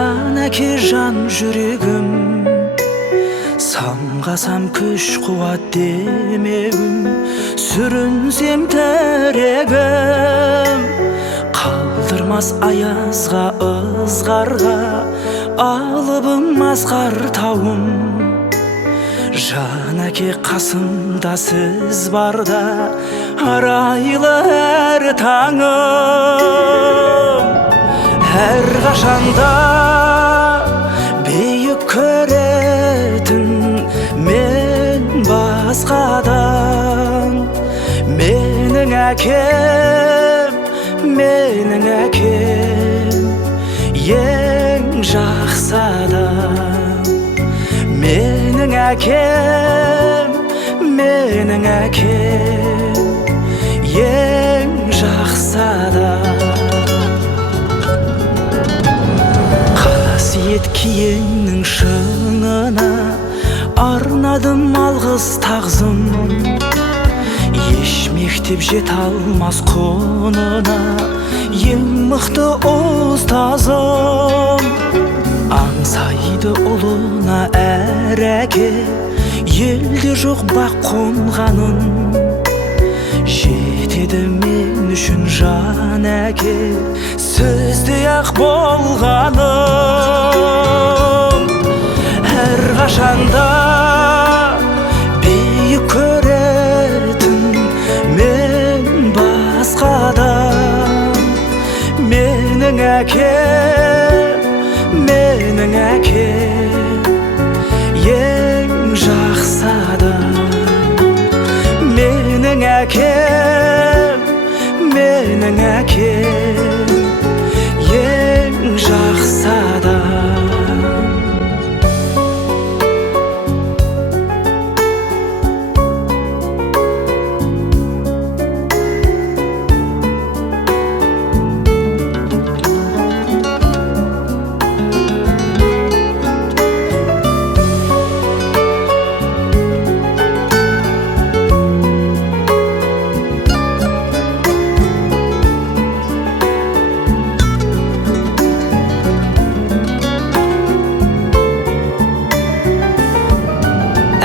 Жанәке жан жүрегім, самғасам күш қуат демегім, сүрінсем тірегім, қалдырмас аязға ызғарға, алыбым асқар тауым. Жанәке қасымда сіз барда, арайлы әр таңым. Әр қашанда биік көретін мен басқадан. Менің әкем, ең жақсы адам. Менің әкем, ең жақсы адам. Қасиет киеңнің шыңына арнадым алғыс тағзым. Еш мектеп жете алмас құнына ең мықты ұстазым. Аңсайды ұлына әр әке, елде жоқ бақ қонғанын. Жетеді мен үшін жан әке, сөздей ақ болғаным. Әр қашанда биік көретін мен басқадан. Менің әкем, ең жақсы адам. Менің әкем, ең жақсы адам.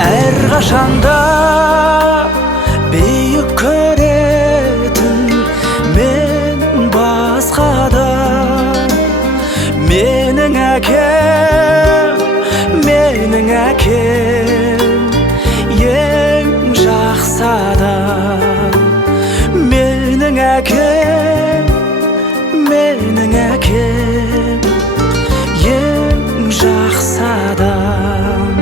Әр қашанда биік көретін мен басқадан. Менің әкем, ең жақсы адам. Менің әкем, ең жақсы адам.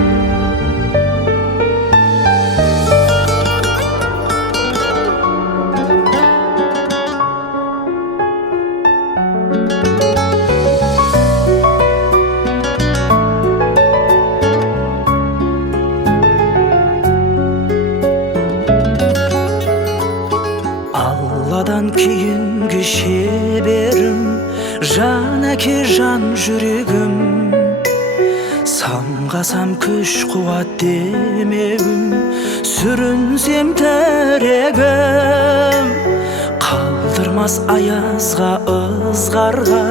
Алладан кейінгі шеберім, жан әке жан жүрегім. Самғасам күш қуат демегім, сүрінсем тірегім. Қалдырмас аязға ызғарға,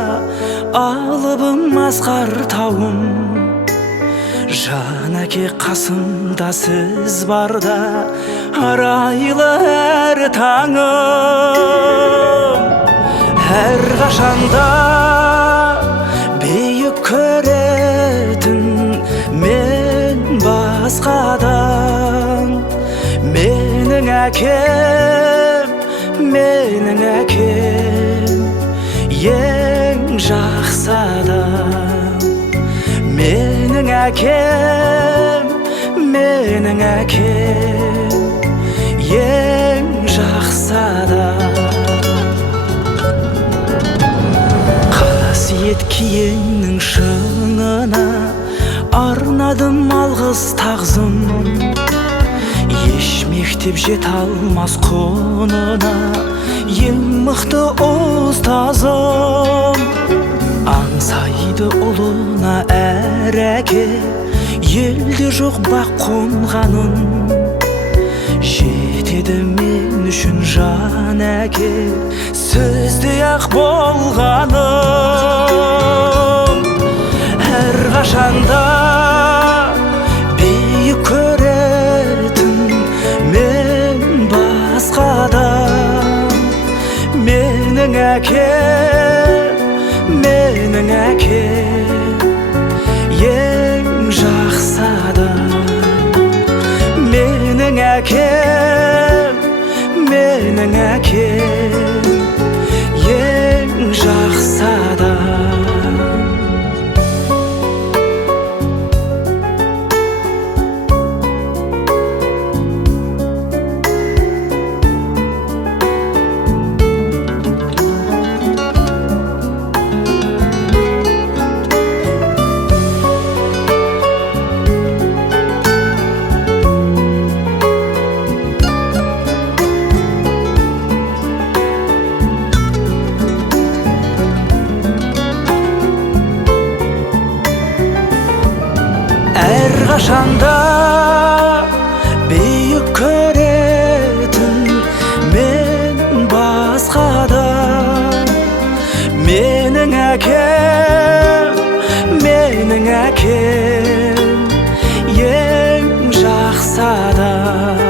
алыбым асқар тауым. Жан әке қасымда сіз барда, арайлы әр таңым. Әр қашанда биік көретін мен басқадан. Менің әкем, ең жақсы адам. Менің әкем, ең жақсы адам. Қасиет киеңнің шыңына арнадым алғыс тағзым. Еш мектеп жете алмас құнына ең мықты ұстазым. Аңсайды ұлына әр әке, елде жоқ бақ қонғанын. Жетеді мен үшін жан әке, сөздей ақ болғаным. әрқашанда биік көретін мен басқадан. Менің әкем ең жақсы адам. Менің әкем ең жақсы адам. Әрқашанда биік көретін мен басқадан. Менің әкем ең жақсы адам.